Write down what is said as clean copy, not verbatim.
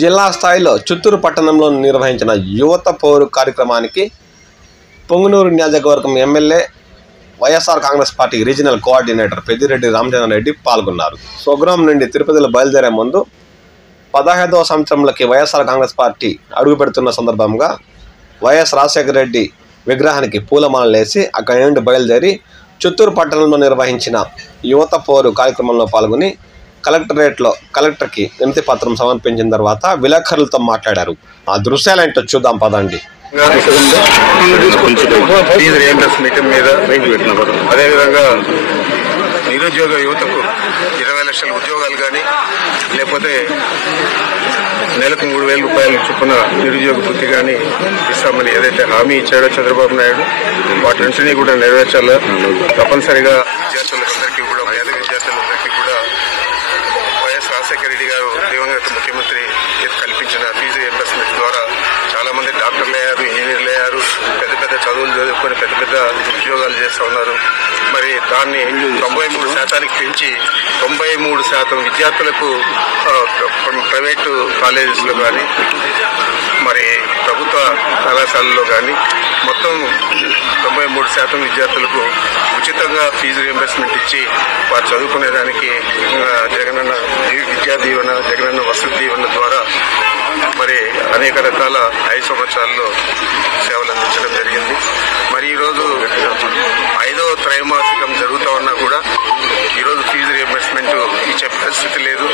జిల్లా స్థాయిలో చిత్తూరు పట్టణంలో నిర్వహించిన యువత పౌరు కార్యక్రమానికి పొంగునూరు నియోజకవర్గం MLA YSR Congress Party regional coordinator Peddireddy Ramachandra Reddy పాల్గొన్నారు. స్వగ్రామం నుండి తిరుపతిలో బయలుదేరే ముందు 15వ సంవత్సరంలోకి వైఎస్ఆర్ కాంగ్రెస్ పార్టీ అడుగుపెడుతున్న సందర్భంగా వైఎస్ రాజశేఖర రెడ్డి విగ్రహానికి పూలమాలలేసి అక్కడి నుండి బయలుదేరి చిత్తూరు పట్టణంలో నిర్వహించిన యువత పౌరు కార్యక్రమంలో పాల్గొని కలెక్టరేట్లో కలెక్టర్కి వినతి పత్రం సమర్పించిన తర్వాత విలేకరులతో మాట్లాడారు. ఆ దృశ్యాలేంటో చూద్దాం పదండి. అదేవిధంగా నిరుద్యోగ యువతకు 20 లక్షల ఉద్యోగాలు కానీ లేకపోతే నెలకు 3,000 రూపాయల చొప్పున నిరుద్యోగ వృత్తి కానీ ఇస్తామని ఏదైతే హామీ ఇచ్చాడో చంద్రబాబు నాయుడు వాటిని కూడా నెరవేర్చాలా. తప్పనిసరిగా విద్యార్థులందరికీ కూడా పేద విద్యార్థులందరికీ కూడా వైఎస్ రాజశేఖర రెడ్డి గారు దివంగత ముఖ్యమంత్రి కల్పించిన ఫీజు రియంబర్స్మెంట్ ద్వారా చాలామంది డాక్టర్లు అయ్యారు, ఇంజనీర్లు అయ్యారు, పెద్ద పెద్ద చదువులు చదువుకొని పెద్ద పెద్ద ఉద్యోగాలు చేస్తూ ఉన్నారు. మరి దాన్ని 93% పెంచి 93% విద్యార్థులకు ప్రైవేటు కాలేజెస్లో కానీ మరి ప్రభుత్వ కళాశాలల్లో కానీ మొత్తం 93% విద్యార్థులకు ఉచితంగా ఫీజు రియంబర్స్మెంట్ ఇచ్చి వారు చదువుకునేదానికి జగనన్న విద్యా దీవెన, జగనన్న వసతి దీవెన ద్వారా మరి అనేక రకాల 5 సంవత్సరాల్లో సేవలు అందించడం జరిగింది. మరి ఈరోజు 5వ త్రైమాసికం జరుగుతూ ఉన్నా కూడా ఈరోజు ఫీజు రియంబర్స్మెంట్ ఇచ్చే పరిస్థితి లేదు.